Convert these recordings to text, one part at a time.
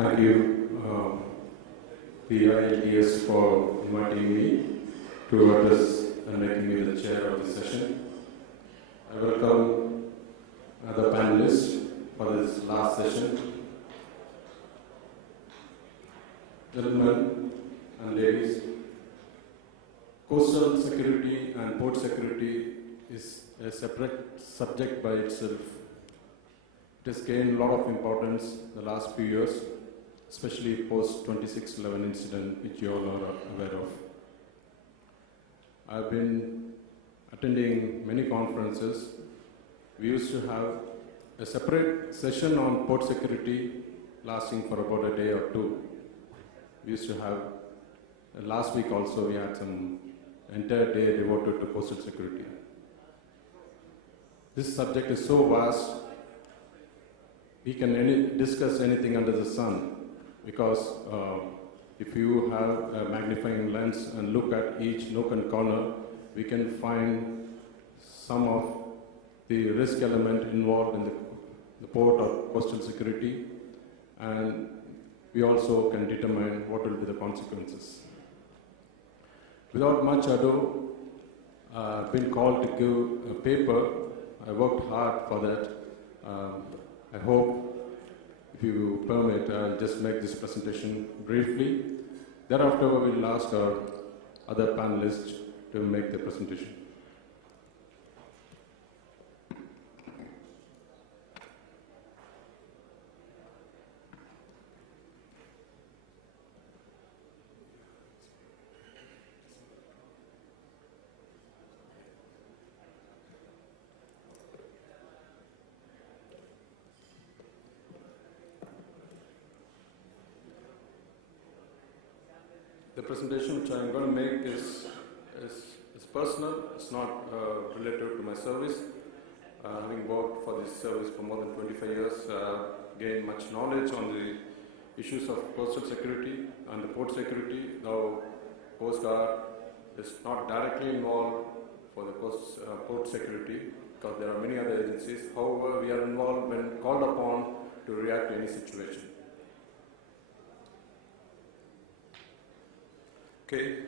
Thank you, the IELTS, for inviting me to address and making me the chair of this session. I welcome other panelists for this last session. Gentlemen and ladies, coastal security and port security is a separate subject by itself. It has gained a lot of importance the last few years, especially post 26/11 incident, which you all are aware of. I've been attending many conferences. We used to have a separate session on port security lasting for about a day or two. We used to have, last week also we had some entire day devoted to coastal security. This subject is so vast, we can discuss anything under the sun, because if you have a magnifying lens and look at each nook and corner, we can find some of the risk element involved in the port or coastal security, and we also can determine what will be the consequences. Without much ado, I've been called to give a paper. I worked hard for that. I hope, if you permit, I'll just make this presentation briefly. Thereafter, we'll ask our other panelists to make the presentation. The presentation which I'm going to make is personal. It's not related to my service. Having worked for this service for more than 25 years, gained much knowledge on the issues of coastal security and the port security, though Coast Guard is not directly involved for the port security, because there are many other agencies. However, we are involved when called upon to react to any situation. Okay.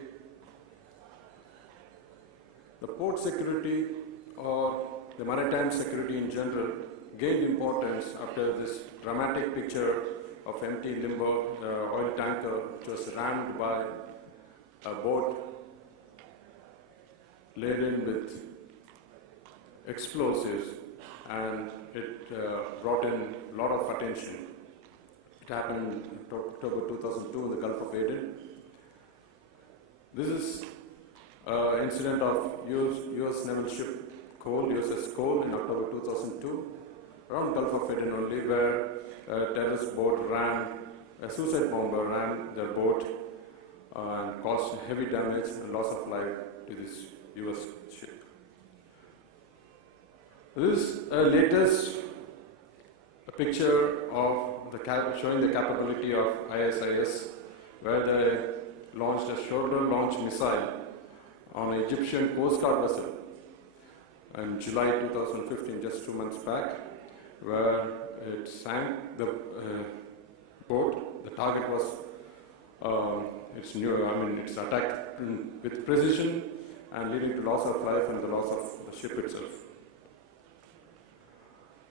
The port security, or the maritime security in general, gained importance after this dramatic picture of MT Limburg, the oil tanker, which was rammed by a boat laden with explosives, and it brought in a lot of attention. It happened in October 2002 in the Gulf of Aden. This is an incident of US naval ship Cole, USS Cole, in October 2002, around Gulf of Aden only, where a terrorist boat a suicide bomber ran their boat and caused heavy damage and loss of life to this US ship. This is a latest picture of showing the capability of ISIS, where they launched a shoulder-launched missile on an Egyptian Coast Guard vessel in July 2015, just 2 months back, where it sank the boat. The target was it's attacked with precision and leading to loss of life and the loss of the ship itself.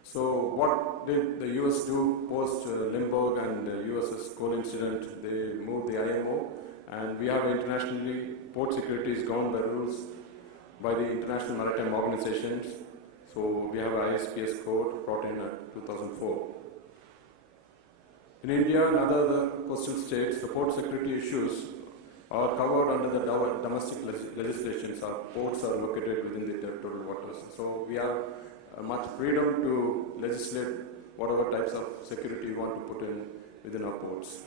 So what did the US do post Limburg and the USS Cole incident? They moved the IMO, and we have internationally, port security is governed by rules by the International Maritime Organizations. So we have an ISPS code brought in 2004. In India and other coastal states, the port security issues are covered under the domestic legislations. Our ports are located within the territorial waters. So we have much freedom to legislate whatever types of security we want to put in within our ports.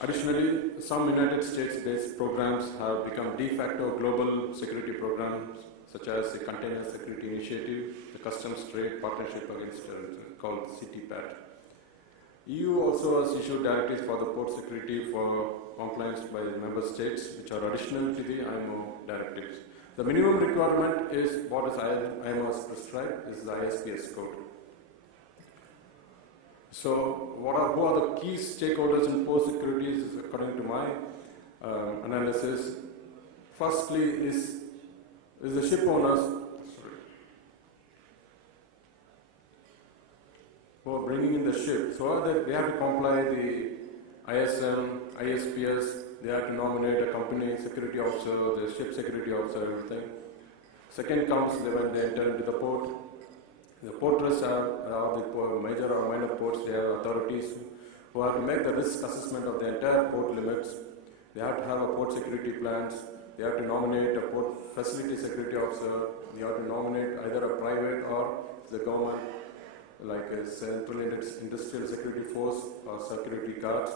Additionally, some United States-based programs have become de facto global security programs, such as the Container Security Initiative, the Customs Trade Partnership Against Terrorism, called CTPAT. EU also has issued directives for the port security for compliance by the member states, which are additional to the IMO directives. The minimum requirement is what is IMO has prescribed, is the ISPS code. So, who are the key stakeholders in port security is, according to my analysis, firstly is the ship owners who are bringing in the ship. So that they have to comply the ISM, ISPS, they have to nominate a company security officer, the ship security officer, everything. Second comes when they enter into the port. The porters are the major or minor ports, they have authorities who have to make the risk assessment of the entire port limits. They have to have a port security plans. They have to nominate a port facility security officer. They have to nominate either a private or the government, like a Central Industrial Security Force or security guards.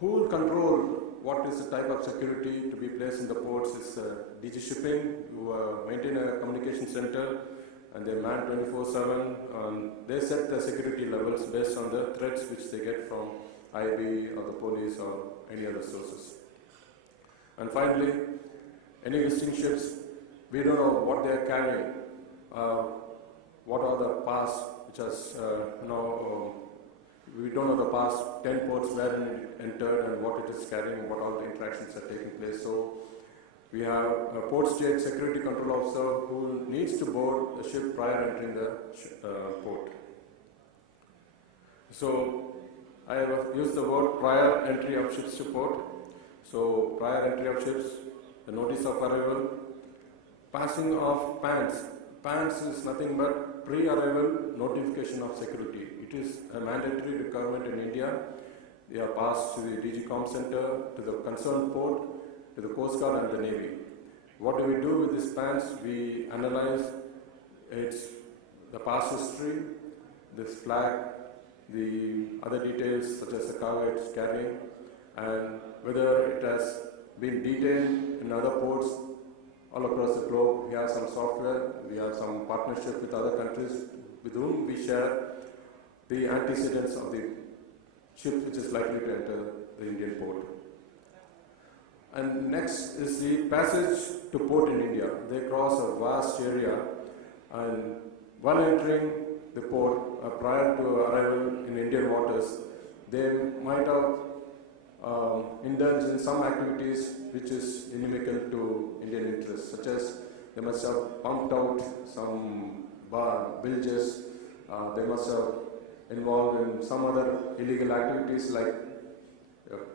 Who will control what is the type of security to be placed in the ports is DG Shipping, who maintain a communication center, and they man 24/7. They set the security levels based on the threats which they get from IB or the police or any other sources. And finally, any visiting ships, we don't know what they are carrying, what are the past, which has we don't know the past 10 ports where it entered and what it is carrying, what all the interactions are taking place. So we have a port state security control officer who needs to board the ship prior entering the port. So I have used the word prior entry of ships to port. So prior entry of ships, the notice of arrival, passing of PANs. PANs is nothing but pre-arrival notification of security. It is a mandatory requirement in India. They are passed to the DG Com Center, to the concerned port, to the Coast Guard and the Navy. What do we do with these PANs? We analyze the past history, this flag, the other details such as the cargo it's carrying, and whether it has been detained in other ports all across the globe. We have some software, we have some partnership with other countries with whom we share the antecedents of the ship which is likely to enter the Indian port. And next is the passage to port in India. They cross a vast area, and while entering the port, prior to arrival in Indian waters, they might have indulged in some activities which is inimical to Indian interests, such as they must have pumped out some bilges, they must have involved in some other illegal activities like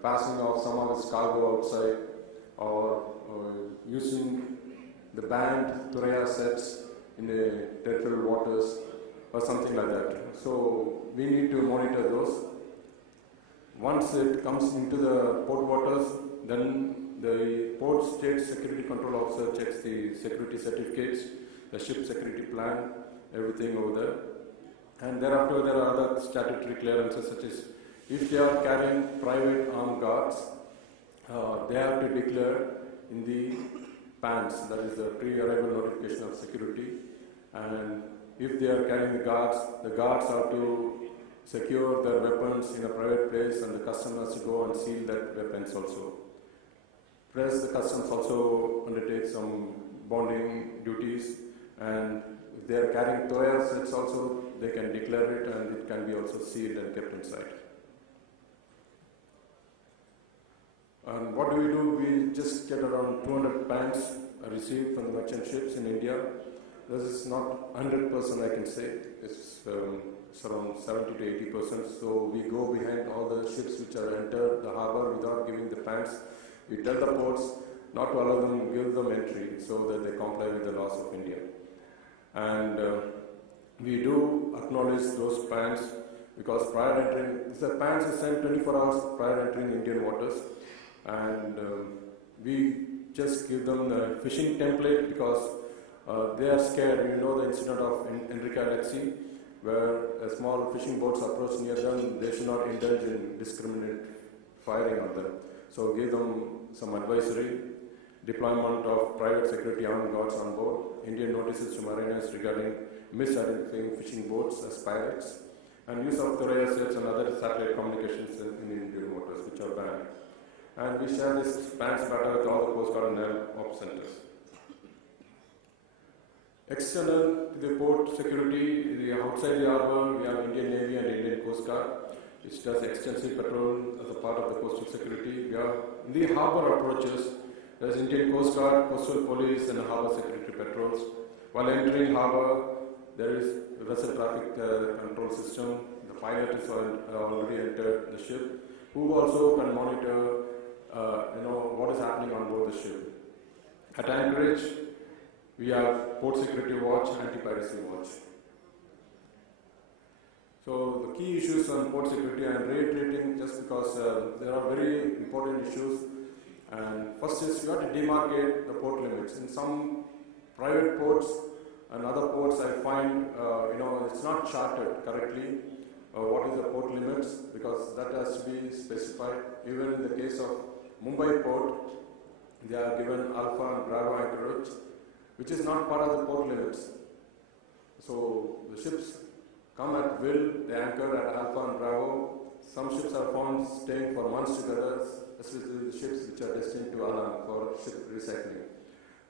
passing off some of its cargo outside, or using the banned Thuraya sets in the territorial waters or something like that. So we need to monitor those. Once it comes into the port waters, then the port state security control officer checks the security certificates, the ship security plan, everything over there. And thereafter there are other statutory clearances, such as if they are carrying private armed guards, they have to declare in the PANs, that is the pre-arrival notification of security. And if they are carrying the guards are to secure their weapons in a private place, and the customs has to go and seal that weapons also. Plus, the customs also undertake some bonding duties, and if they are carrying Thuraya sets also, they can declare it, and it can be also sealed and kept inside. And what do? We just get around 200 PANs received from the merchant ships in India. This is not 100%, I can say. It's around 70 to 80%. So we go behind all the ships which are entered the harbor without giving the PANs. We tell the ports not to allow them, give them entry so that they comply with the laws of India. And we do acknowledge those PANs, because prior entering, the PANs is sent 24 hours prior entering Indian waters. And we just give them the fishing template, because they are scared. You know the incident of Enrica at sea, where small fishing boats approach near them. They should not indulge in discriminate firing on them. So give them some advisory, deployment of private security armed guards on board, Indian notices to mariners regarding misidentifying fishing boats as pirates, and use of Thuraya sets and other satellite communications in Indian waters, which are banned. And we share this PANs data with all the Coast Guard and Naval Op centers. External to the port security, outside the harbour, we have Indian Navy and Guard, which does extensive patrol as a part of the coastal security. We are in the harbour approaches. There is Indian Coast Guard, Coastal Police, and harbour security patrols. While entering harbour, there is a vessel traffic control system. The pilot is already entered the ship, who also can monitor, what is happening on board the ship. At anchorage, we have port security watch, anti-piracy watch. So the key issues on port security, I am reiterating just because there are very important issues. And first is you have to demarcate the port limits. In some private ports and other ports, I find it's not charted correctly. What is the port limits? Because that has to be specified. Even in the case of Mumbai port, they are given Alpha and Bravo anchorage, which is not part of the port limits. So the ships come at will, they anchor at Alpha and Bravo. Some ships are found staying for months together, especially the ships which are destined to Alam for ship recycling.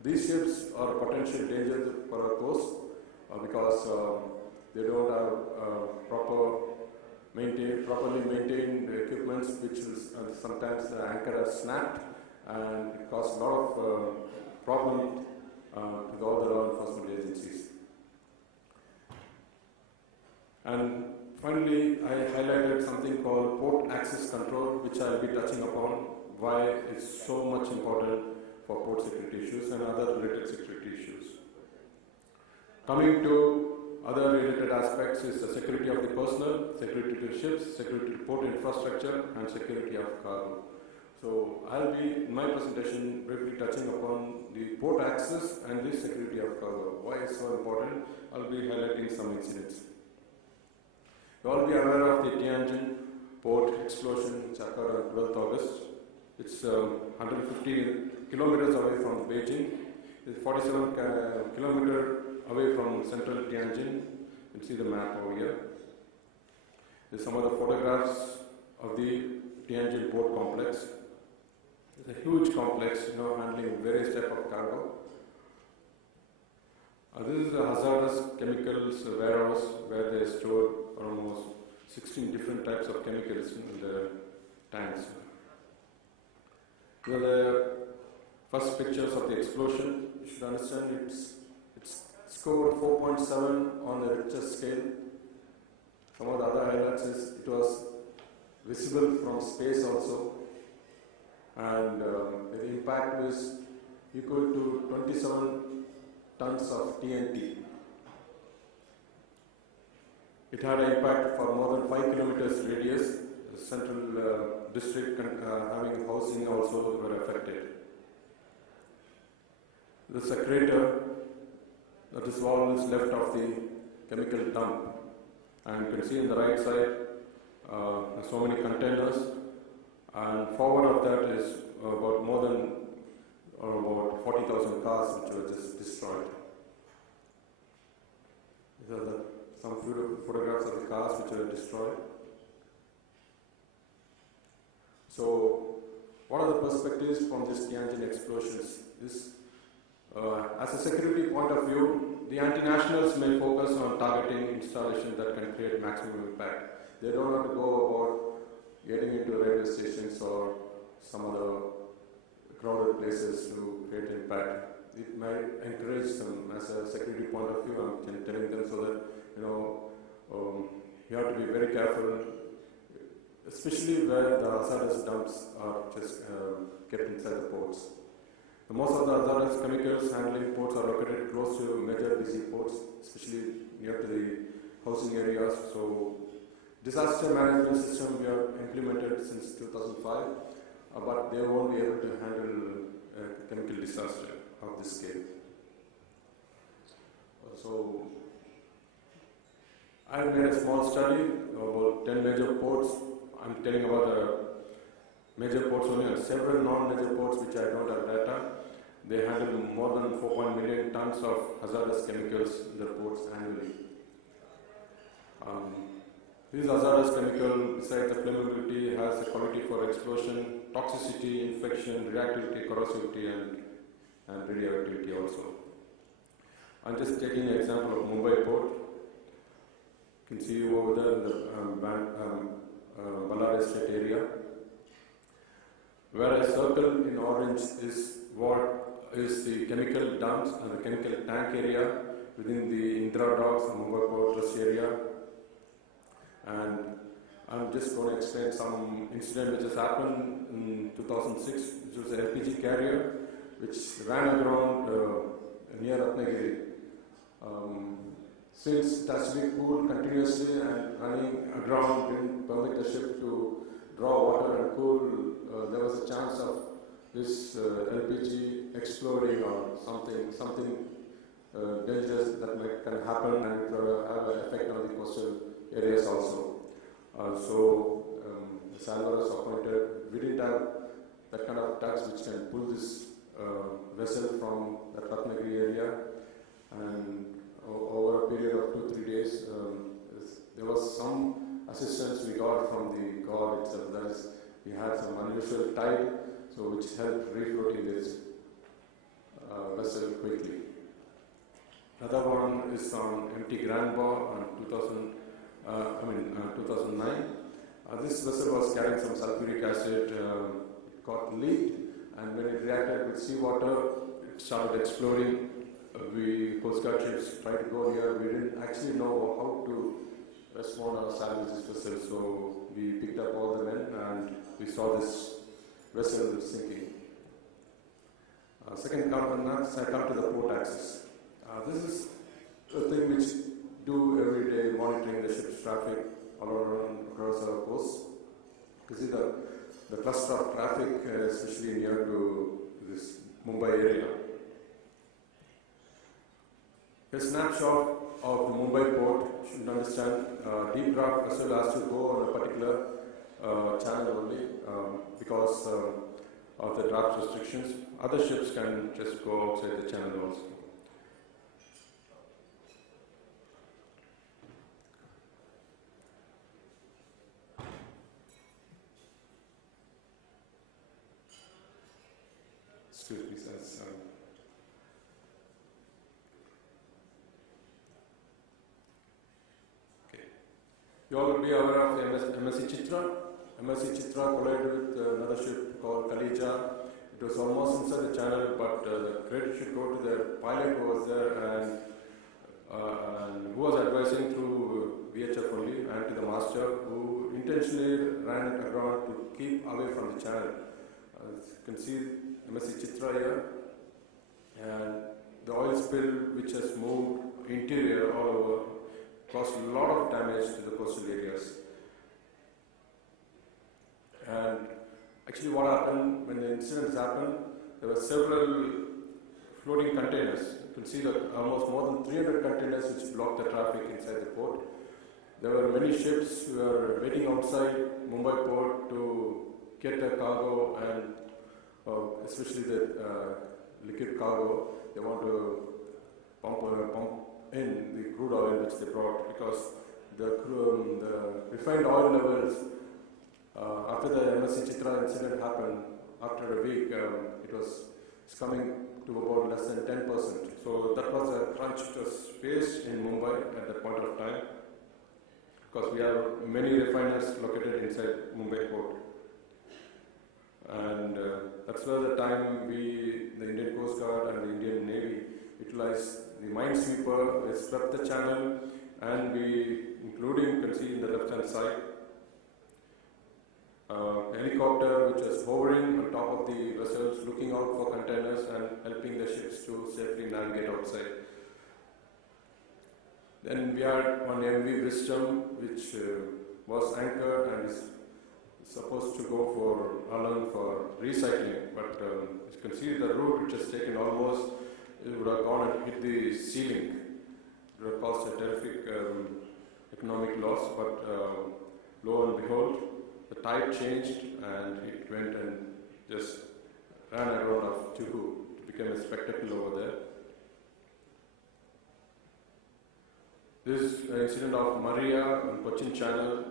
These ships are potential dangers for our coast because they don't have properly maintained equipment, which is sometimes the anchor has snapped, and it causes a lot of problem to all the law enforcement agencies. And finally, I highlighted something called port access control, which I'll be touching upon, why it's so much important for port security issues and other related security issues. Coming to other related aspects is the security of the personnel, security to ships, security to port infrastructure, and security of cargo. So I'll be, in my presentation, briefly touching upon the port access and the security of cargo. Why it's so important? I'll be highlighting some incidents. You all be aware of the Tianjin port explosion which occurred on 12th August. It's 150 kilometers away from Beijing. It's 47 kilometers away from central Tianjin. You can see the map over here. There's some of the photographs of the Tianjin port complex. It's a huge complex, handling various types of cargo. This is a hazardous chemicals warehouse where they store almost 16 different types of chemicals in the tanks. These are the first pictures of the explosion. You should understand it's scored 4.7 on the Richter scale. Some of the other highlights is it was visible from space also, and the impact was equal to 27 tons of TNT. It had an impact for more than 5 kilometers radius. The central district having housing also were affected. This is a crater that is all is left of the chemical dump. And you can see on the right side, so many containers. And forward of that is about more than about 40,000 cars which were just destroyed. These are some photographs of the cars which were destroyed. So, what are the perspectives from this Tianjin explosions? As a security point of view, the anti-nationals may focus on targeting installations that can create maximum impact. They don't want to go about getting into railway stations or some other crowded places to create impact. It might encourage them as a security point of view. I'm telling them so that you have to be very careful, especially where the hazardous dumps are just kept inside the ports. Most of the hazardous chemicals handling ports are located close to major busy ports, especially near to the housing areas. So, disaster management system we have implemented since 2005, but they won't be able to handle a chemical disaster of this scale. So, I made a small study about 10 major ports. I'm telling about the major ports only, and several non-major ports which I don't have data. They handle more than 4 million tons of hazardous chemicals in their ports annually. These hazardous chemicals, besides the flammability, has a quality for explosion, toxicity, infection, reactivity, corrosivity, and radioactivity also. I'm just taking an example of Mumbai port. You can see over there in the Where I circle in orange is what is the chemical dumps and the chemical tank area within the Indra Docks and Mumbai Port Trust area. And I'm just going to explain some incident which has happened in 2006, which was an LPG carrier which ran aground near Ratnagiri. Since it has to be cooled continuously and running aground didn't permit the ship to draw water and cool, there was a chance of this LPG exploding or something dangerous that can happen, and it will have an effect on the coastal areas also. The Salvador was appointed. We didn't have that kind of tugs which can pull this vessel from that Ratnagiri area, and over a period of 2-3 days, there was some assistance we got from the god itself. That is, we had some unusual tide, so which helped refloating this vessel quickly. Another one is on MT Grandba on 2009. This vessel was carrying some sulfuric acid, it got leaked, and when it reacted with seawater, it started exploding. We Coast Guard ships tried to go here. We didn't actually know how to respond or salvage this vessel, so we picked up all the men and we saw this vessel sinking. Second governance, I come to the port access. This is a thing which do every day, monitoring the ship's traffic all around across our coast. You see the cluster of traffic, especially near to this Mumbai area. A snapshot of the Mumbai port. You should understand, deep draft vessel has to go on a particular channel only because of the draft restrictions. Other ships can just go outside the channel also. Excuse me, sir. You all will be aware of the MSC Chitra. MSC Chitra collided with another ship called Kalija. It was almost inside the channel, but the credit should go to the pilot who was there and who was advising through VHF only, and to the master who intentionally ran it aground to keep away from the channel. As you can see MSC Chitra here, and the oil spill which has moved interior all over caused a lot of damage to the coastal areas. And actually what happened when the incidents happened, there were several floating containers. You can see that almost more than 300 containers which blocked the traffic inside the port. There were many ships who were waiting outside Mumbai port to get their cargo, and especially the liquid cargo. They want to pump in the crude oil which they brought, because the refined oil levels after the MSC Chitra incident happened, after a week, it's coming to about less than 10%. So that was a crunch which was faced in Mumbai at that point of time, because we have many refiners located inside Mumbai port. And that's where the time the Indian Coast Guard and the Indian Navy utilized the minesweeper. They swept the channel, and including, you can see in the left-hand side, a helicopter which was hovering on top of the vessels, looking out for containers and helping the ships to safely navigate outside. Then we had one MV Wisdom, which was anchored and is supposed to go for Ireland for recycling, but as you can see, the route which has taken almost, it would have gone and hit the ceiling. It would have caused a terrific economic loss, but lo and behold, the tide changed and it went and just ran around of Tugu. It became a spectacle over there. This incident of Maria on Cochin Channel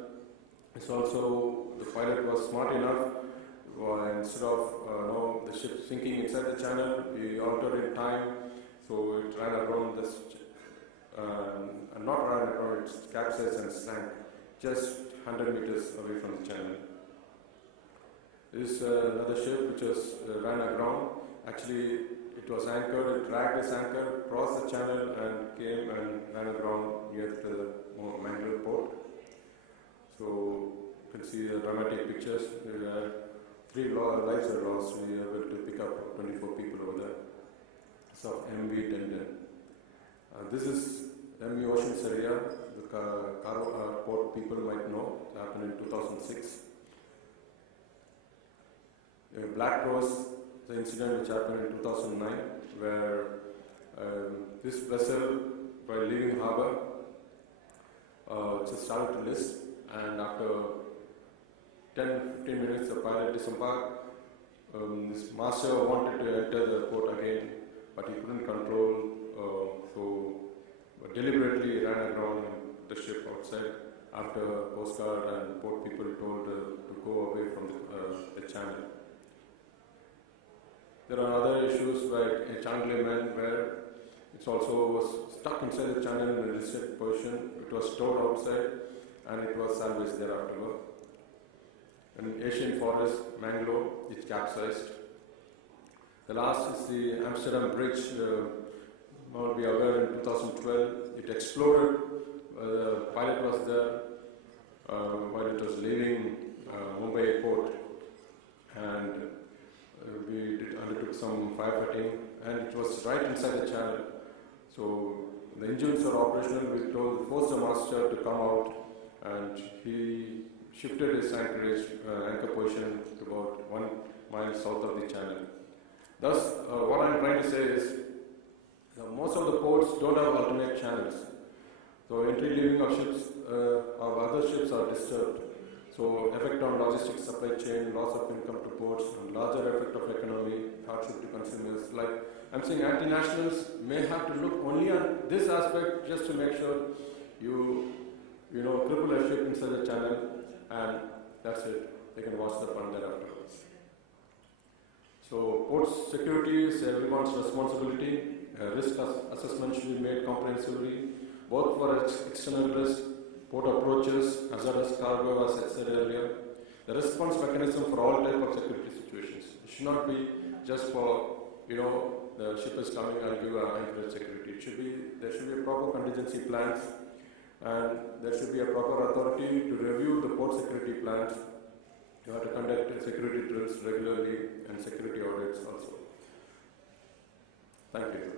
is also, the pilot was smart enough, instead of the ship sinking inside the channel, we altered in time, so it ran around this, and not ran around, it capsized and sank just 100 meters away from the channel. This is another ship which was ran aground. Actually, it was anchored, it dragged its anchor, crossed the channel and came and ran aground near to the Mangalore port. So you can see the dramatic pictures. Three lives were lost. We were able to pick up 24 people over there. So MV Denden. This is MV Ocean Saria, the port people might know. It happened in 2006. Black Rose, the incident which happened in 2009, where this vessel, while leaving harbour, just started to list, and after 10-15 minutes, the pilot disembarked. This master wanted to enter the port again, but he couldn't control, so deliberately ran aground the ship outside after Coast Guard and port people told to go away from the channel. There are other issues like a Chandlerman where it also was stuck inside the channel in a restricted position. It was stowed outside and it was salvaged thereafter. In Asian Forest, Mangalore, it capsized. The last is the Amsterdam Bridge. Not be aware, in 2012, it exploded. The pilot was there while it was leaving Mumbai port, and we undertook some firefighting, and it was right inside the channel. So the engines were operational. We forced the master to come out, and he shifted his anchor position to about 1 mile south of the channel. Thus, what I'm trying to say is most of the ports don't have alternate channels. So entry-leaving of ships or other ships are disturbed. So effect on logistics, supply chain, loss of income to ports, and larger effect of economy, hardship to consumers. Like I'm saying, anti-nationals may have to look only on this aspect just to make sure you cripple a ship inside the channel, and that's it. They can watch the fun there afterwards. So port security is everyone's responsibility. Risk assessment should be made comprehensively, both for external risk, port approaches, hazardous cargo, as I said earlier. The response mechanism for all type of security situations. It should not be just for, the ship is coming and give anchorage security. There should be a proper contingency plans, and there should be a proper authority to review the port security plans. You have to conduct security drills regularly and security audits also. Thank you.